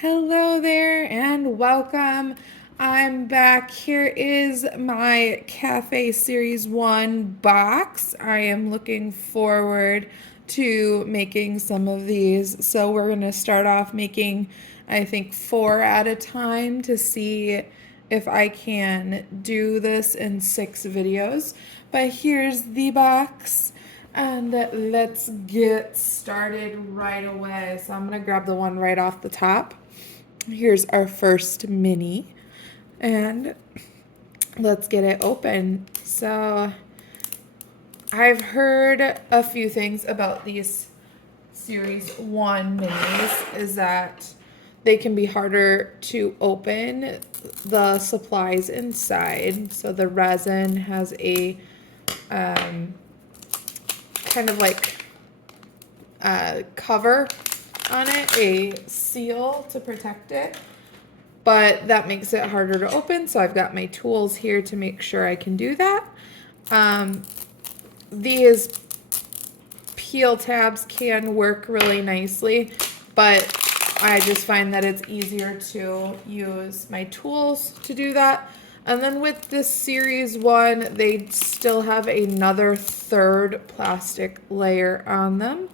Hello there and welcome. I'm back. Here is my Cafe Series 1 box. I am looking forward to making some of these. So we're going to start off making, I think, 4 at a time to see if I can do this in 6 videos. But here's the box. And let's get started right away. So I'm going to grab the one right off the top. Here's our first mini, and let's get it open. So I've heard a few things about these Series 1 minis is that they can be harder to open the supplies inside. So the resin has a kind of like cover on it, a seal to protect it, but that makes it harder to open. So I've got my tools here to make sure I can do that. These peel tabs can work really nicely, but I just find that it's easier to use my tools to do that. And then with this Series 1, they still have another third plastic layer on them.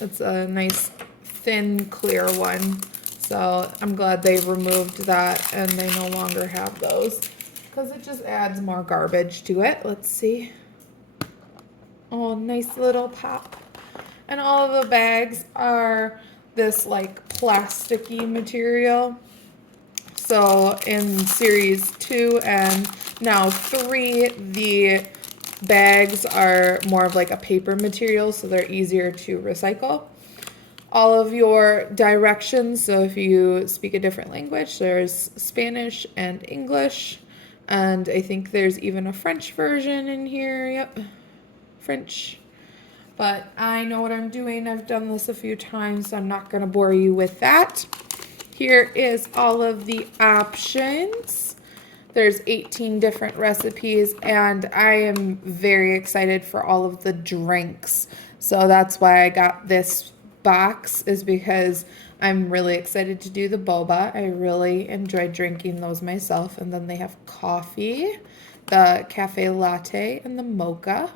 It's a nice thin clear one, so I'm glad they removed that and they no longer have those because it just adds more garbage to it. Let's see. Oh, nice little pop. And all of the bags are this like plasticky material. So in Series 2 and now 3, the bags are more of like a paper material, so they're easier to recycle. All of your directions, so if you speak a different language, there's Spanish and English, and I think there's even a French version in here. Yep, French. But I know what I'm doing. I've done this a few times, so I'm not going to bore you with that. Here is all of the options. There's 18 different recipes, and I am very excited for all of the drinks. So that's why I got this box, is because I'm really excited to do the boba. I really enjoy drinking those myself. And then they have coffee, the cafe latte, and the mocha.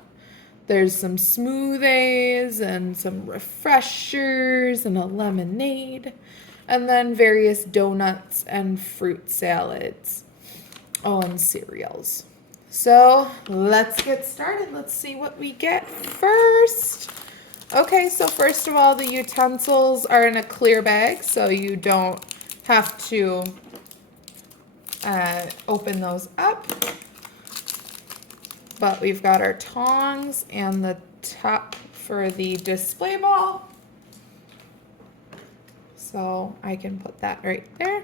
There's some smoothies and some refreshers and a lemonade, and then various donuts and fruit salads. Oh, and cereals. So let's get started. Let's see what we get first. Okay, so first of all, the utensils are in a clear bag, so you don't have to open those up. But we've got our tongs and the top for the display ball. So I can put that right there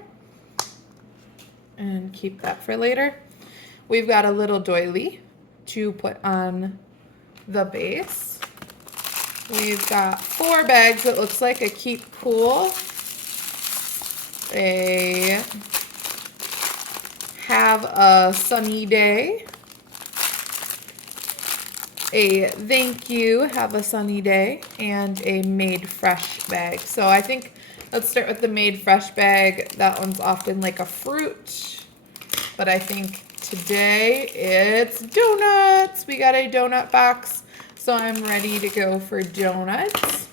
and keep that for later. We've got a little doily to put on the base. We've got 4 bags. It looks like a keep cool, a have a sunny day, a thank you, have a sunny day, and a made fresh bag. So I think let's start with the made fresh bag. That one's often like a fruit, but I think today it's donuts. We got a donut box, so I'm ready to go for donuts.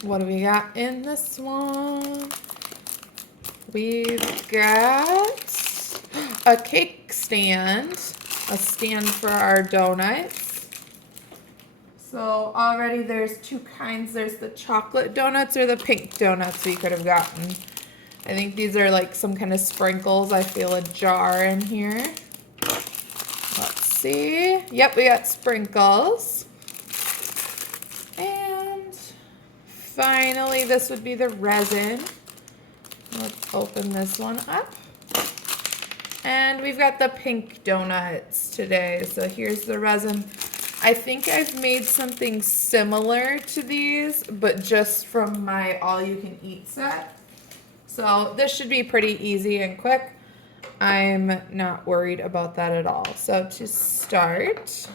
What do we got in this one? We've got a cake stand, a stand for our donuts. So already there's 2 kinds. There's the chocolate donuts or the pink donuts we could have gotten. I think these are like some kind of sprinkles. I feel a jar in here. Let's see. Yep, we got sprinkles. And finally, this would be the resin. Let's open this one up. And we've got the pink donuts today. So here's the resin. I think I've made something similar to these, but just from my all-you-can-eat set. So this should be pretty easy and quick. I'm not worried about that at all. So to start,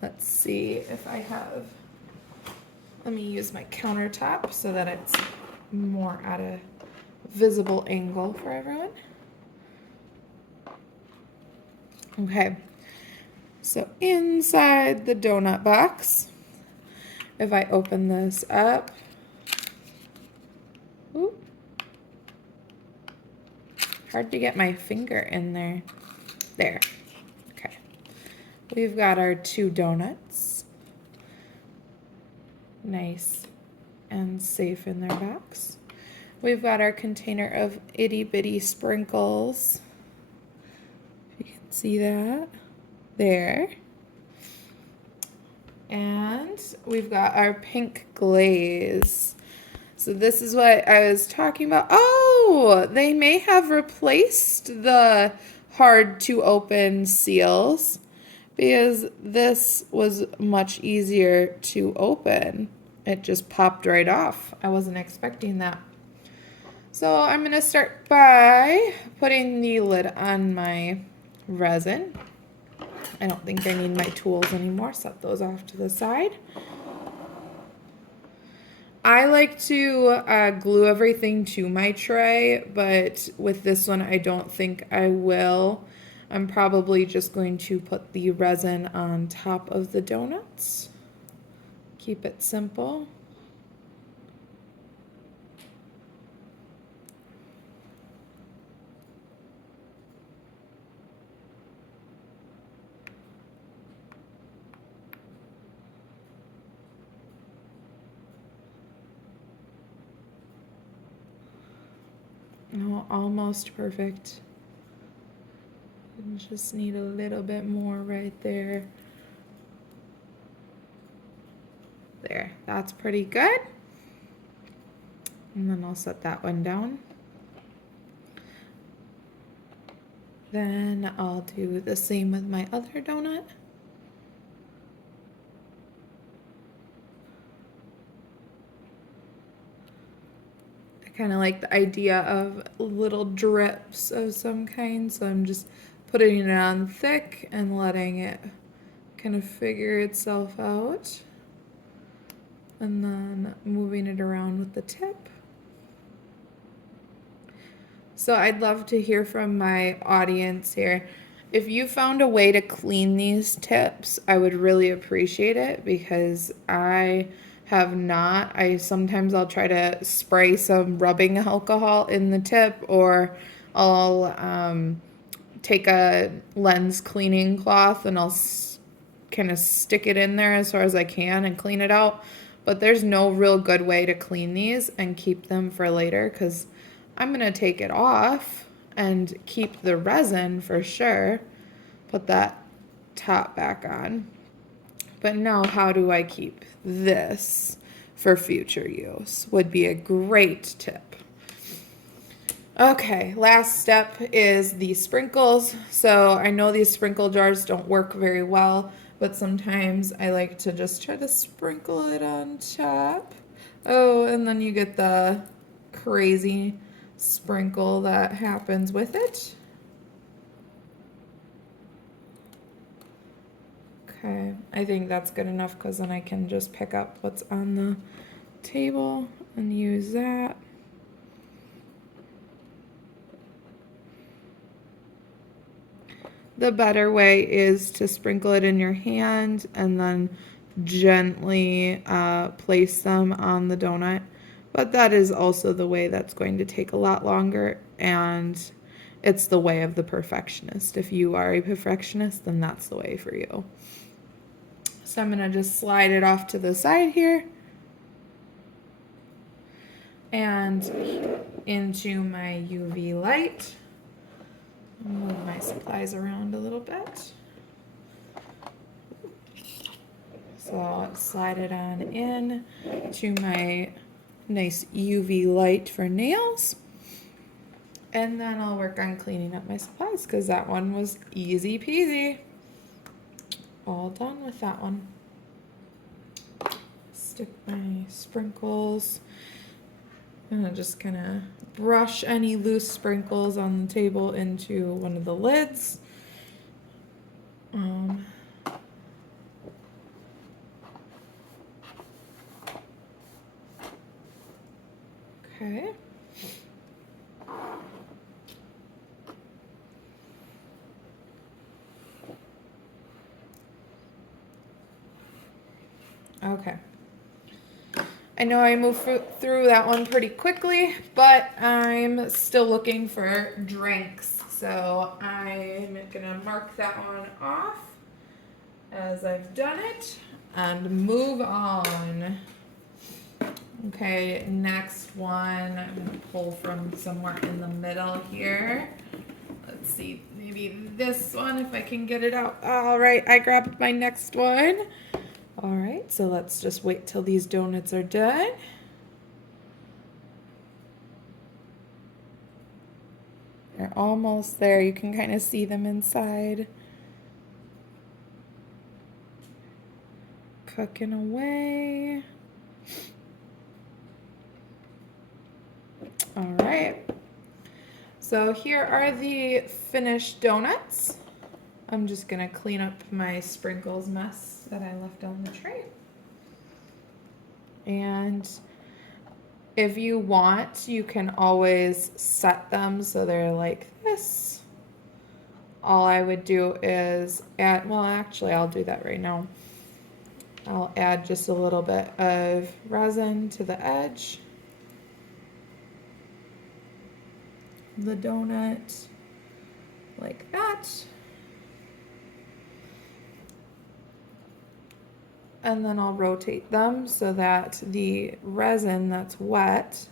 let's see if I have Let me use my countertop so that it's more at a visible angle for everyone. Okay, so inside the donut box, if I open this up, ooh, hard to get my finger in there. There. Okay. We've got our 2 donuts. Nice and safe in their box. We've got our container of itty bitty sprinkles. If you can see that. There. And we've got our pink glaze. So this is what I was talking about. Oh, they may have replaced the hard to open seals because this was much easier to open. It just popped right off. I wasn't expecting that. So I'm going to start by putting the lid on my resin. I don't think I need my tools anymore. Set those off to the side. I like to glue everything to my tray, but with this one I don't think I will. I'm probably just going to put the resin on top of the donuts. Keep it simple. Oh, almost perfect. Just need a little bit more right there. There, that's pretty good. And then I'll set that one down. Then I'll do the same with my other donut. I kind of like the idea of little drips of some kind, so I'm just putting it on thick and letting it kind of figure itself out. And then moving it around with the tip. So I'd love to hear from my audience here. If you found a way to clean these tips, I would really appreciate it because I have not. Sometimes I'll try to spray some rubbing alcohol in the tip, or I'll take a lens cleaning cloth and I'll kind of stick it in there as far as I can and clean it out. But there's no real good way to clean these and keep them for later because I'm going to take it off and keep the resin for sure. Put that top back on. But now how do I keep this for future use? Would be a great tip. Okay, last step is the sprinkles. So I know these sprinkle jars don't work very well, but sometimes I like to just try to sprinkle it on top. Oh, and then you get the crazy sprinkle that happens with it. Okay, I think that's good enough because then I can just pick up what's on the table and use that. The better way is to sprinkle it in your hand and then gently place them on the donut. But that is also the way that's going to take a lot longer, and it's the way of the perfectionist. If you are a perfectionist, then that's the way for you. So I'm going to just slide it off to the side here and into my UV light. I'll move my supplies around a little bit. So I'll slide it on in to my nice UV light for nails. And then I'll work on cleaning up my supplies because that one was easy peasy. All done with that one. Stick my sprinkles. I'm gonna just kind of brush any loose sprinkles on the table into one of the lids. Okay. Okay. I know I moved through that one pretty quickly, but I'm still looking for drinks. So I'm gonna mark that one off as I've done it and move on. Okay, next one, I'm gonna pull from somewhere in the middle here. Let's see, maybe this one if I can get it out. All right, I grabbed my next one. All right, so let's just wait till these donuts are done. They're almost there. You can kind of see them inside. Cooking away. All right. So here are the finished donuts. I'm just gonna clean up my sprinkles mess that I left on the tray. And if you want, you can always set them so they're like this. All I would do is add, well, actually, I'll do that right now. I'll add just a little bit of resin to the edge. The donut like that. And then I'll rotate them so that the resin that's wet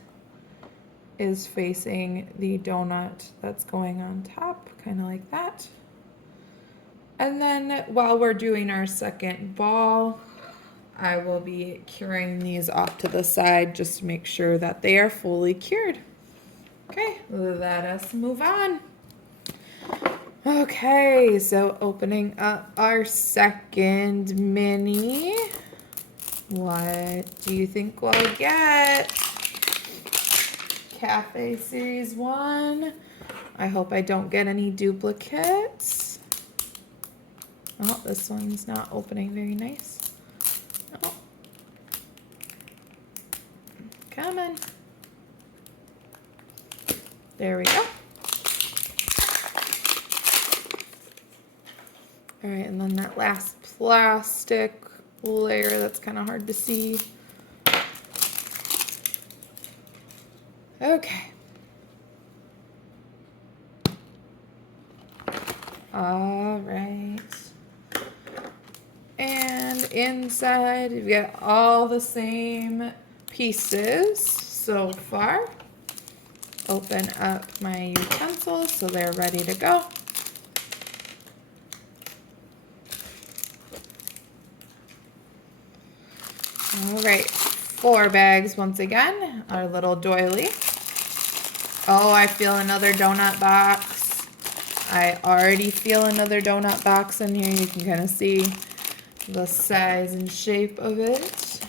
is facing the donut that's going on top, kind of like that. And then while we're doing our second ball, I will be curing these off to the side just to make sure that they are fully cured. Okay, let us move on. Okay, so opening up our second mini. What do you think we'll get? Cafe Series 1. I hope I don't get any duplicates. Oh, this one's not opening very nice. Oh. Come on. There we go. All right, and then that last plastic layer that's kind of hard to see. Okay. All right. And inside, you've got all the same pieces so far. Open up my utensils so they're ready to go. All right, 4 bags once again, our little doily. Oh, I feel another donut box. I already feel another donut box in here. You can kind of see the size and shape of it.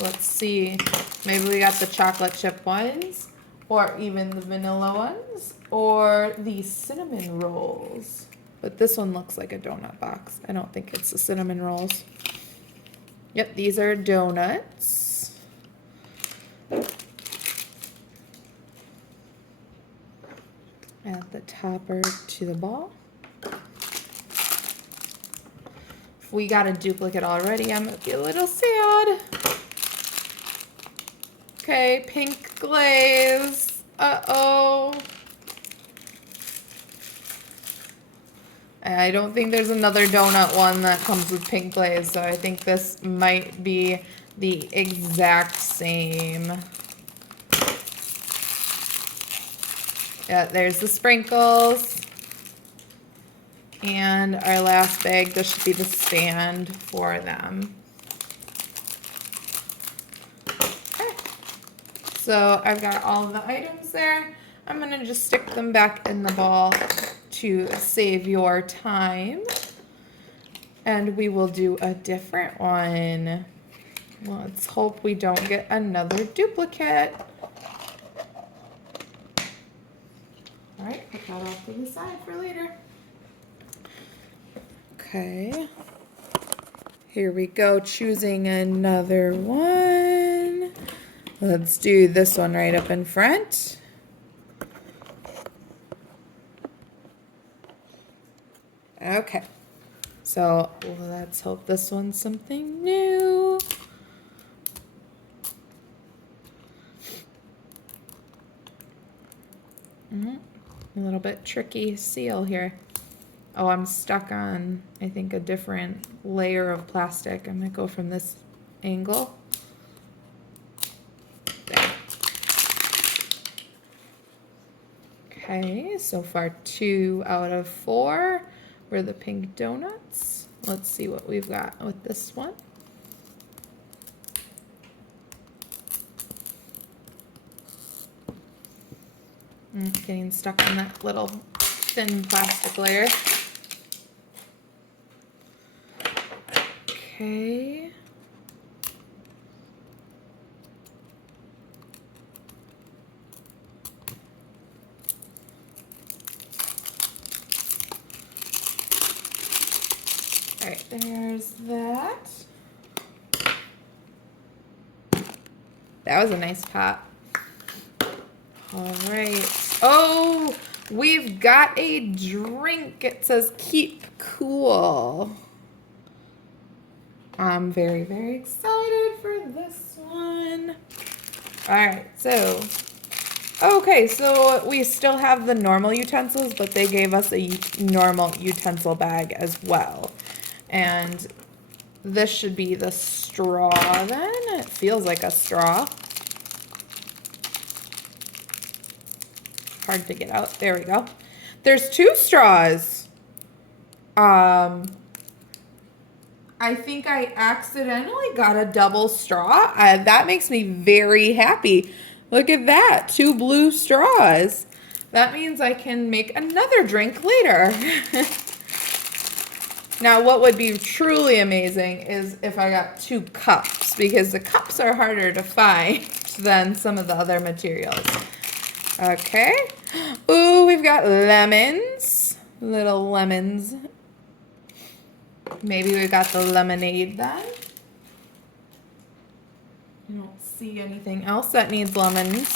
Let's see, maybe we got the chocolate chip ones, or even the vanilla ones, or the cinnamon rolls. But this one looks like a donut box. I don't think it's the cinnamon rolls. Yep, these are donuts. Add the topper to the ball. If we got a duplicate already, I'm gonna be a little sad. Okay, pink glaze. Uh-oh. I don't think there's another donut one that comes with pink glaze, so I think this might be the exact same. Yeah, there's the sprinkles. And our last bag, this should be the stand for them. Okay. So I've got all of the items there. I'm gonna just stick them back in the ball to save your time. And we will do a different one. Let's hope we don't get another duplicate. All right, put that off to the side for later. Okay. Here we go, choosing another one. Let's do this one right up in front. Okay, so let's hope this one's something new. A little bit tricky seal here. Oh, I'm stuck on, I think, a different layer of plastic. I'm gonna go from this angle. There. Okay, so far 2 out of 4 were the pink donuts. Let's see what we've got with this one. Getting stuck on that little thin plastic layer. Okay. All right, there's that. That was a nice pop. All right. Oh, we've got a drink. It says keep cool. I'm very, very excited for this one. All right, so, okay, so we still have the normal utensils, but they gave us a normal utensil bag as well. And this should be the straw then. It feels like a straw. Hard to get out. There we go. There's 2 straws. I think I accidentally got a double straw. That makes me very happy. Look at that, 2 blue straws. That means I can make another drink later. Now, what would be truly amazing is if I got 2 cups, because the cups are harder to find than some of the other materials. Okay. Ooh, we've got lemons. Little lemons. Maybe we got the lemonade then. I don't see anything else that needs lemons.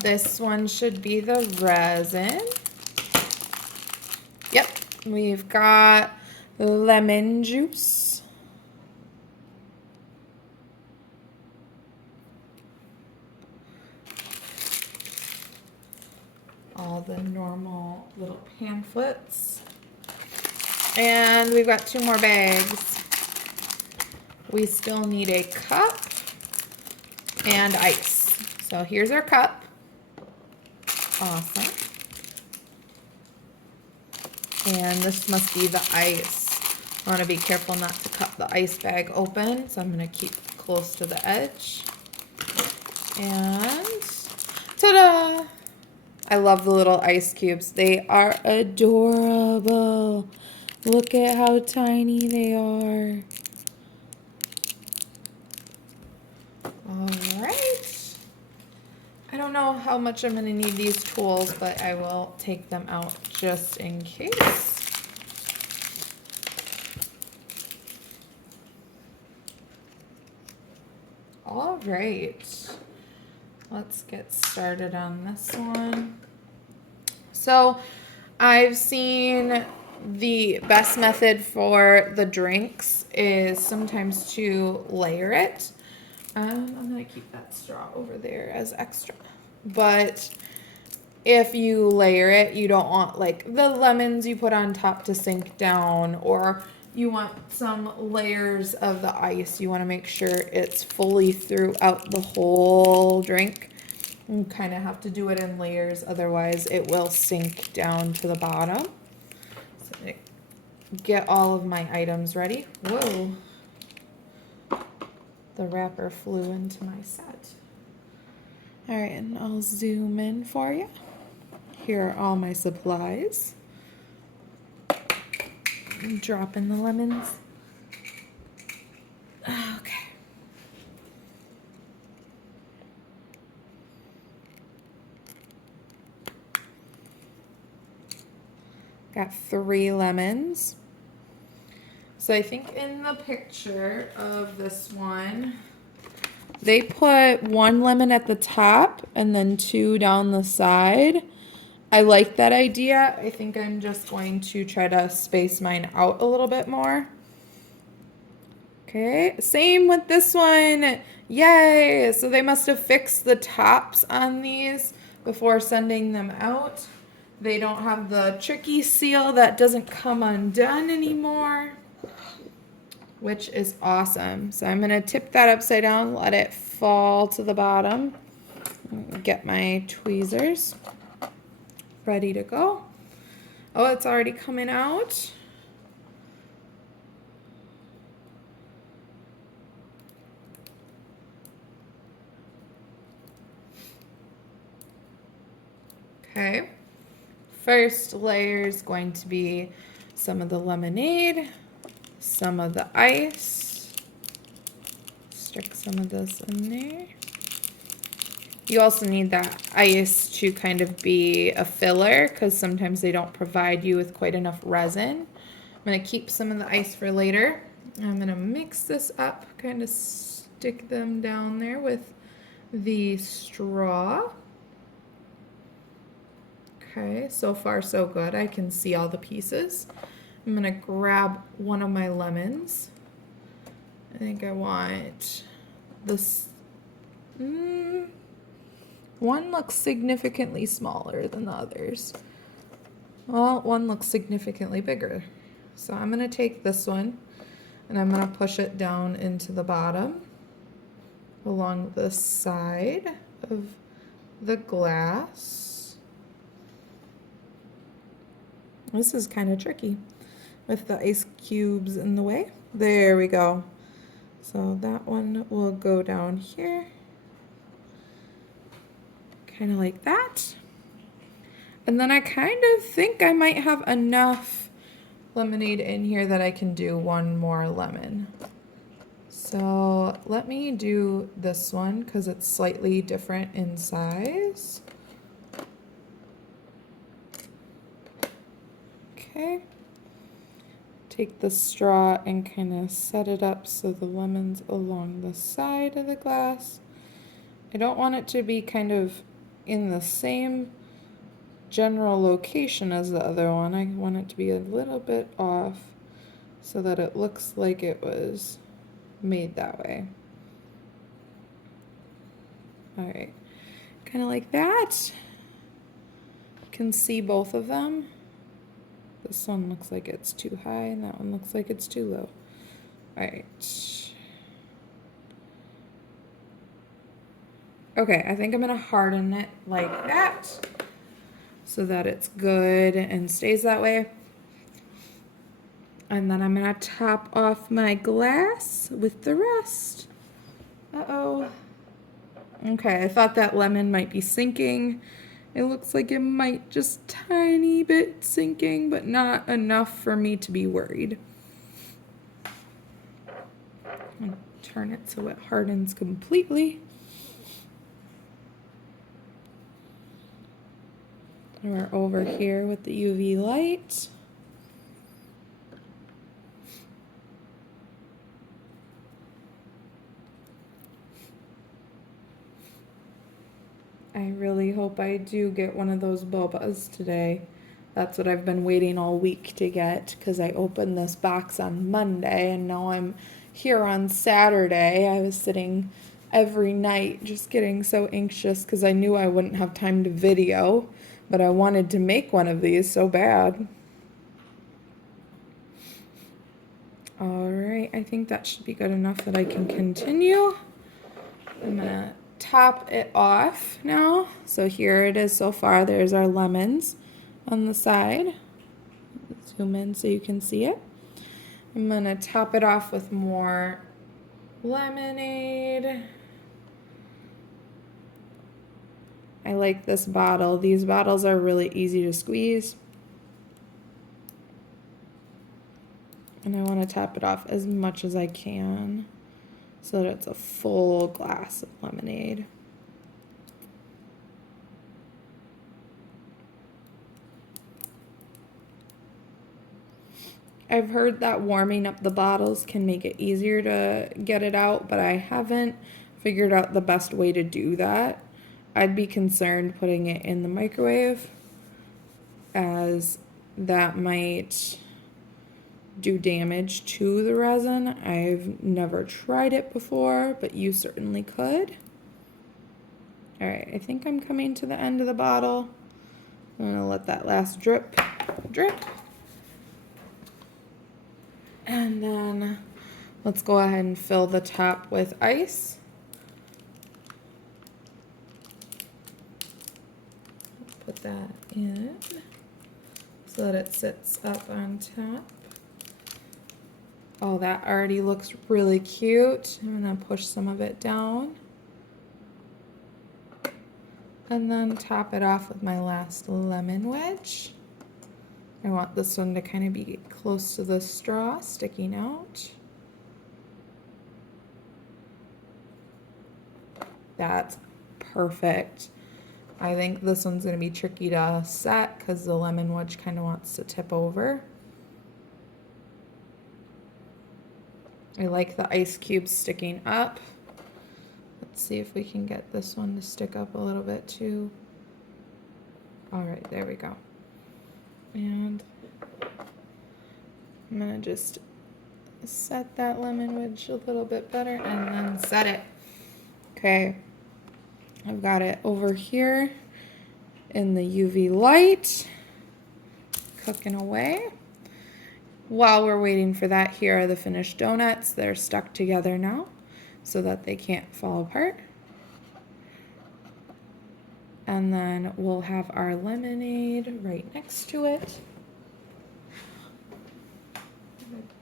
This one should be the resin. Yep, we've got lemon juice. All the normal little pamphlets. And we've got 2 more bags. We still need a cup and ice. So here's our cup. Awesome. And this must be the ice. I want to be careful not to cut the ice bag open, so I'm going to keep close to the edge. And ta-da! I love the little ice cubes. They are adorable. Look at how tiny they are. All right. I don't know how much I'm going to need these tools, but I will take them out just in case. All right. Let's get started on this one. So I've seen the best method for the drinks is sometimes to layer it. I'm going to keep that straw over there as extra. But if you layer it, you don't want like the lemons you put on top to sink down, or you want some layers of the ice. You want to make sure it's fully throughout the whole drink. You kind of have to do it in layers, otherwise it will sink down to the bottom. So get all of my items ready. Whoa. The wrapper flew into my set. All right, and I'll zoom in for you. Here are all my supplies. Drop in the lemons. Okay. Got 3 lemons. So I think in the picture of this one, They put 1 lemon at the top and then 2 down the side. I like that idea. I think I'm just going to try to space mine out a little bit more. Okay, same with this one. Yay! So they must have fixed the tops on these before sending them out. They don't have the tricky seal that doesn't come undone anymore, which is awesome. So I'm gonna tip that upside down, let it fall to the bottom. Get my tweezers ready to go. Oh, it's already coming out. Okay. First layer is going to be some of the lemonade, some of the ice. Stick some of this in there. You also need that ice to kind of be a filler because sometimes they don't provide you with quite enough resin. I'm going to keep some of the ice for later. I'm going to mix this up, kind of stick them down there with the straw. Okay, so far so good. I can see all the pieces. I'm gonna grab one of my lemons. I think I want this. One looks significantly smaller than the others. Well, one looks significantly bigger. So I'm gonna take this one and I'm gonna push it down into the bottom along the side of the glass. This is kind of tricky with the ice cubes in the way. There we go. So that one will go down here. Kind of like that. And then I kind of think I might have enough lemonade in here that I can do one more lemon. So let me do this one because it's slightly different in size. Okay, take the straw and kind of set it up so the lemon's along the side of the glass. I don't want it to be kind of in the same general location as the other one. I want it to be a little bit off so that it looks like it was made that way. All right, kind of like that. You can see both of them. This one looks like it's too high and that one looks like it's too low. All right. Okay, I think I'm gonna harden it like that so that it's good and stays that way. And then I'm gonna top off my glass with the rest. Uh-oh. Okay, I thought that lemon might be sinking. It looks like it might just tiny bit sinking, but not enough for me to be worried. I'll turn it so it hardens completely. We're over here with the UV light. I really hope I do get one of those bobas today. That's what I've been waiting all week to get because I opened this box on Monday and now I'm here on Saturday. I was sitting every night just getting so anxious because I knew I wouldn't have time to video, but I wanted to make one of these so bad. All right, I think that should be good enough that I can continue. I'm gonna top it off now. So here it is so far. There's our lemons on the side. Zoom in so you can see it. I'm gonna top it off with more lemonade. I like this bottle. These bottles are really easy to squeeze. And I want to top it off as much as I can so that it's a full glass of lemonade. I've heard that warming up the bottles can make it easier to get it out, but I haven't figured out the best way to do that. I'd be concerned putting it in the microwave, as that might do damage to the resin. I've never tried it before, but you certainly could. All right, I think I'm coming to the end of the bottle. I'm gonna let that last drip. And then let's go ahead and fill the top with ice. Put that in so that it sits up on top. Oh, that already looks really cute. I'm gonna push some of it down. And then top it off with my last lemon wedge. I want this one to kind of be close to the straw, sticking out. That's perfect. I think this one's going to be tricky to set because the lemon wedge kind of wants to tip over. I like the ice cubes sticking up. Let's see if we can get this one to stick up a little bit too. All right, there we go. And I'm gonna just set that lemon wedge a little bit better and then set it. Okay, I've got it over here in the UV light, cooking away. While we're waiting for that, here are the finished donuts. They're stuck together now so that they can't fall apart. And then we'll have our lemonade right next to it.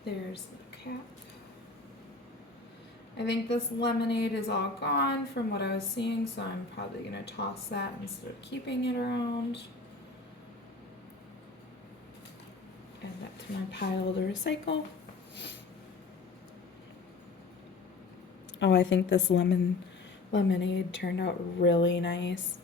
There's the cap. I think this lemonade is all gone from what I was seeing, so I'm probably going to toss that instead of keeping it around. Add that to my pile to recycle. Oh, I think this lemonade turned out really nice.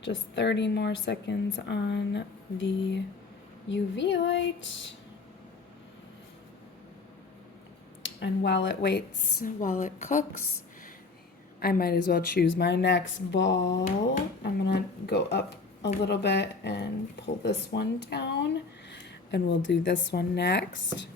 Just 30 more seconds on the UV light. And while it waits, while it cooks, I might as well choose my next ball. I'm gonna go up a little bit and pull this one down, and we'll do this one next.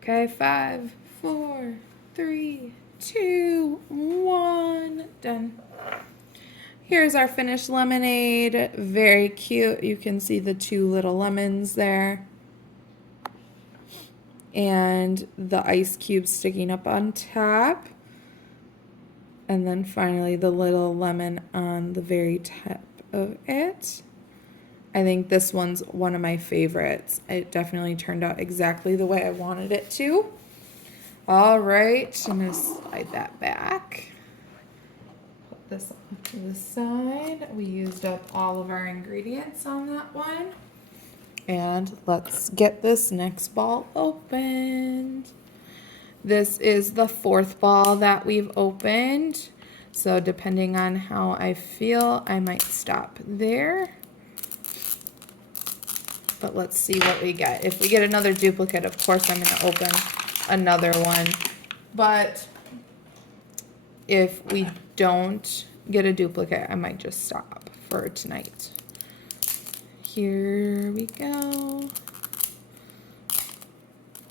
Okay, 5, 4, 3, 2, 1, done. Here's our finished lemonade. Very cute. You can see the 2 little lemons there. And the ice cubes sticking up on top. And then finally the little lemon on the very tip of it. I think this one's one of my favorites. It definitely turned out exactly the way I wanted it to. All right, I'm gonna slide that back. Put this off to the side. We used up all of our ingredients on that one. And let's get this next ball opened. This is the 4th ball that we've opened. So depending on how I feel, I might stop there. But let's see what we get. If we get another duplicate, of course I'm gonna open another one. But if we don't get a duplicate, I might just stop for tonight. Here we go.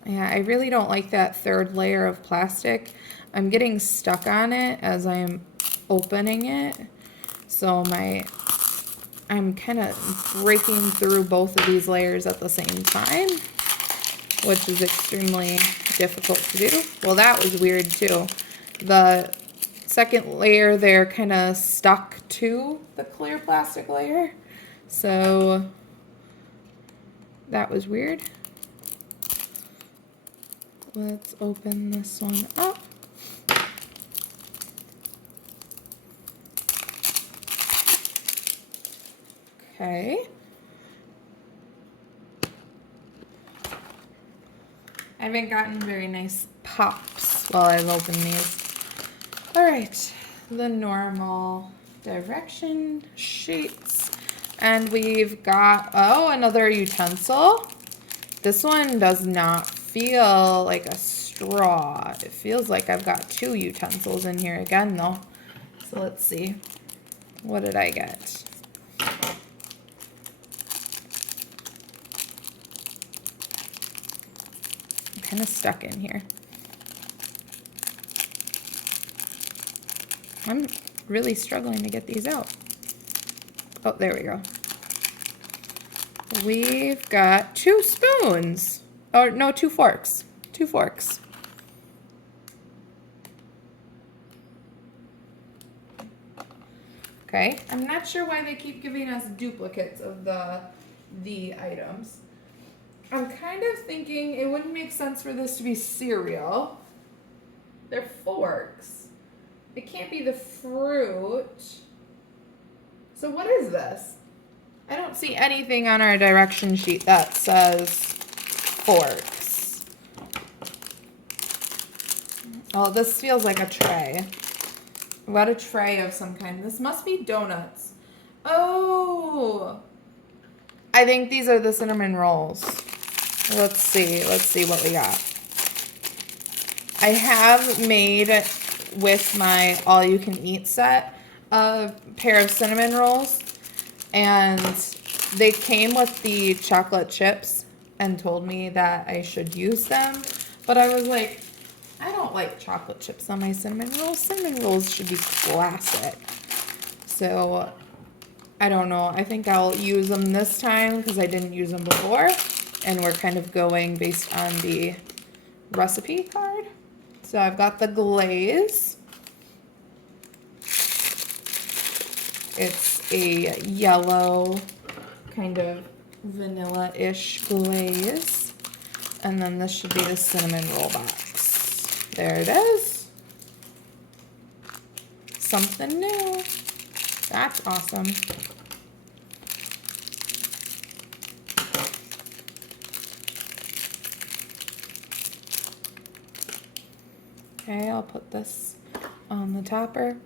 Yeah, I really don't like that 3rd layer of plastic. I'm getting stuck on it as I'm opening it. So I'm kind of breaking through both of these layers at the same time, which is extremely difficult to do. Well, that was weird too. The 2nd layer there kind of stuck to the clear plastic layer. So that was weird. Let's open this one up. Okay. I haven't gotten very nice pops while I've opened these. All right, the normal direction sheets. And we've got, oh, another utensil. This one does not feel like a straw. It feels like I've got 2 utensils in here again though. So let's see. What did I get? I'm kind of stuck in here. I'm really struggling to get these out. Oh, there we go. We've got 2 spoons. Oh, no, 2 forks. 2 forks. Okay, I'm not sure why they keep giving us duplicates of the items. I'm kind of thinking it wouldn't make sense for this to be cereal. They're forks. It can't be the fruit. So what is this? I don't see anything on our direction sheet that says forks. Oh, this feels like a tray. What a tray of some kind. This must be donuts. Oh, I think these are the cinnamon rolls. Let's see what we got. I have made with my all-you-can-eat set a pair of cinnamon rolls, and they came with the chocolate chips and told me that I should use them, but I was like, I don't like chocolate chips on my cinnamon rolls. Cinnamon rolls should be classic. So I don't know. I think I'll use them this time because I didn't use them before, and we're kind of going based on the recipe card. So I've got the glaze. It's a yellow kind of vanilla-ish glaze. And then this should be the cinnamon roll box. There it is. Something new. That's awesome. Okay, I'll put this on the topper.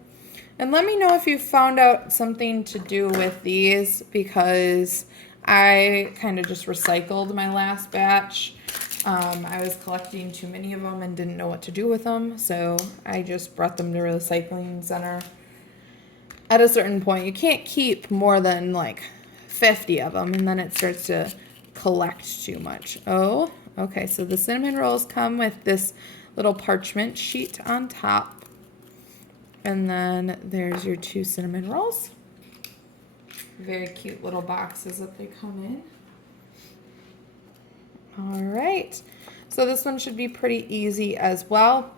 And let me know if you found out something to do with these, because I kind of just recycled my last batch. I was collecting too many of them and didn't know what to do with them, so I just brought them to the recycling center. At a certain point, you can't keep more than like 50 of them, and then it starts to collect too much. Oh, okay, so the cinnamon rolls come with this little parchment sheet on top. And then there's your 2 cinnamon rolls. Very cute little boxes that they come in. All right, so this one should be pretty easy as well.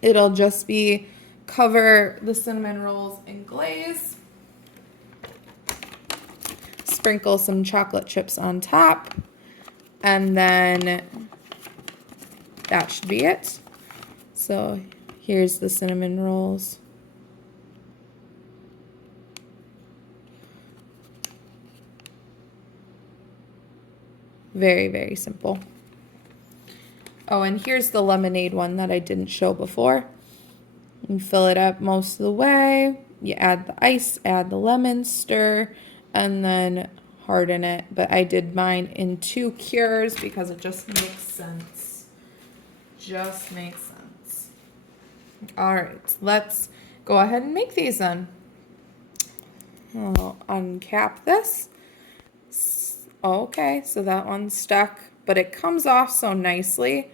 It'll just be cover the cinnamon rolls in glaze, sprinkle some chocolate chips on top, and then that should be it. So here's the cinnamon rolls. Very, very simple. Oh, and here's the lemonade one that I didn't show before. You fill it up most of the way. You add the ice, add the lemon, stir, and then harden it. But I did mine in 2 cures because it just makes sense. Just makes sense. All right, let's go ahead and make these then. I'll uncap this. Okay, so that one's stuck, but it comes off so nicely.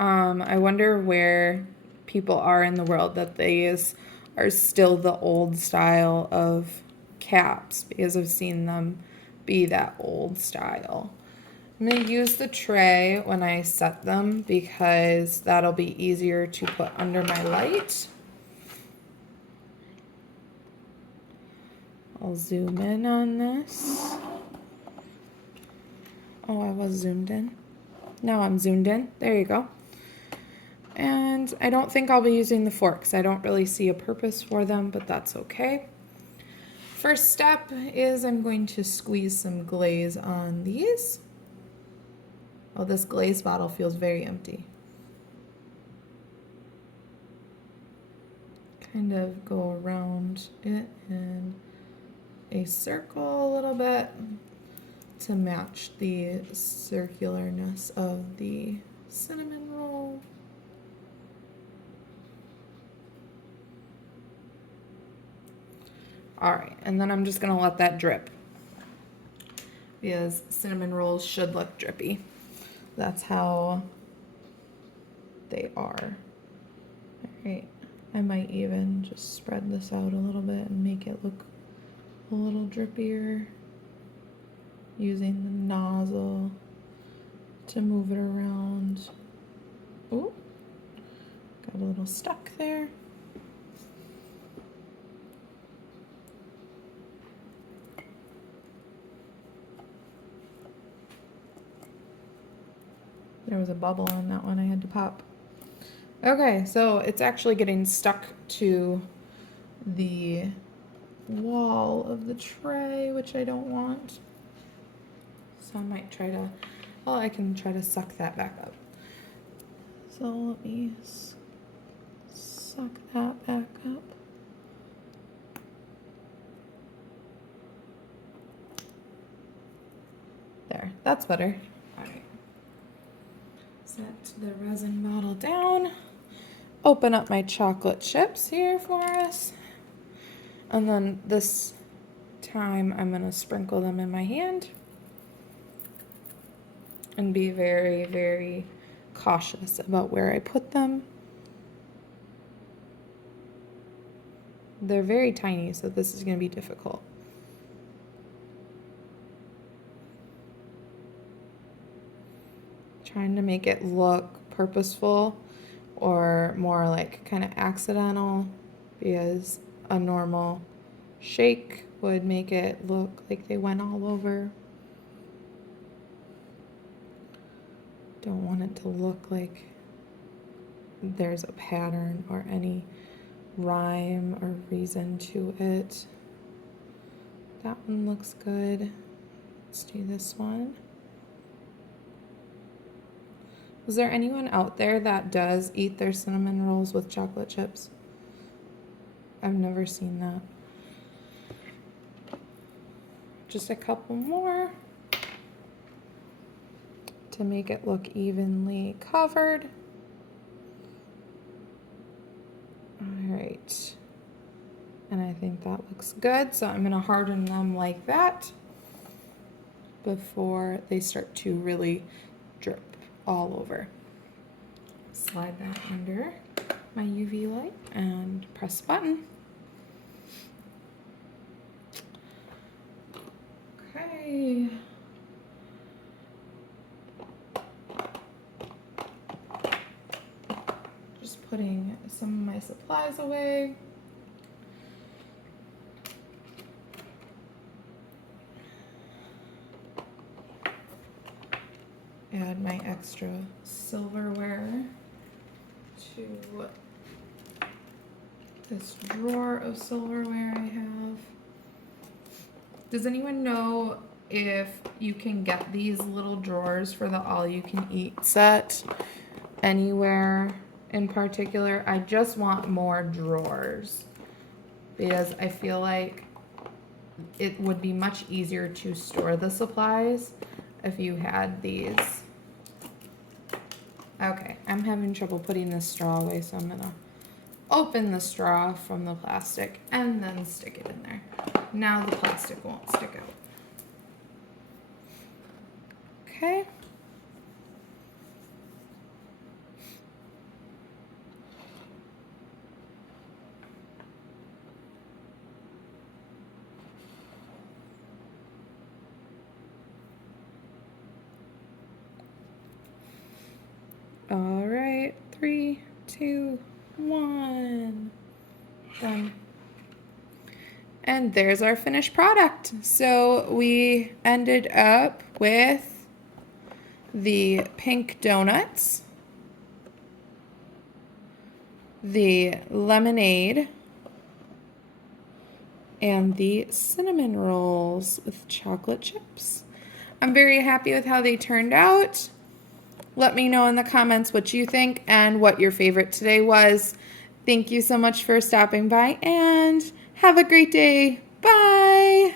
I wonder where people are in the world that these are still the old style of caps, because I've seen them be that old style. I'm going to use the tray when I set them because that'll be easier to put under my light. I'll zoom in on this. Oh, I was zoomed in. Now I'm zoomed in. There you go. And I don't think I'll be using the forks. I don't really see a purpose for them, but that's okay. First step is I'm going to squeeze some glaze on these. Oh, this glaze bottle feels very empty. kind of go around it in a circle a little bit to match the circularness of the cinnamon roll. All right, and then I'm just gonna let that drip because cinnamon rolls should look drippy. That's how they are. All right, I might even just spread this out a little bit and make it look a little drippier using the nozzle to move it around. Ooh, got a little stuck there. There was a bubble on that one I had to pop. Okay, so it's actually getting stuck to the wall of the tray, which I don't want. So I might try to, well, I can try to suck that back up. So let me suck that back up. There, that's better. All right. Set the resin bottle down. Open up my chocolate chips here for us. And then this time I'm gonna sprinkle them in my hand and be very, very cautious about where I put them. They're very tiny, so this is gonna be difficult. Trying to make it look purposeful or more like kind of accidental, because a normal shake would make it look like they went all over. Don't want it to look like there's a pattern or any rhyme or reason to it. That one looks good. Let's do this one. Is there anyone out there that does eat their cinnamon rolls with chocolate chips? I've never seen that. Just a couple more to make it look evenly covered. All right. And I think that looks good. So I'm gonna harden them like that before they start to really drip all over. Slide that under my UV light and press the button. Okay. Just putting some of my supplies away. Add my extra silverware to this drawer of silverware I have. Does anyone know if you can get these little drawers for the all-you-can-eat set anywhere in particular? I just want more drawers because I feel like it would be much easier to store the supplies if you had these. Okay, I'm having trouble putting this straw away, so I'm gonna open the straw from the plastic and then stick it in there. Now the plastic won't stick out. Okay. All right, 3, 2, 1. Done. And there's our finished product. So we ended up with the pink donuts, the lemonade, and the cinnamon rolls with chocolate chips. I'm very happy with how they turned out. Let me know in the comments what you think and what your favorite today was. Thank you so much for stopping by and have a great day. Bye.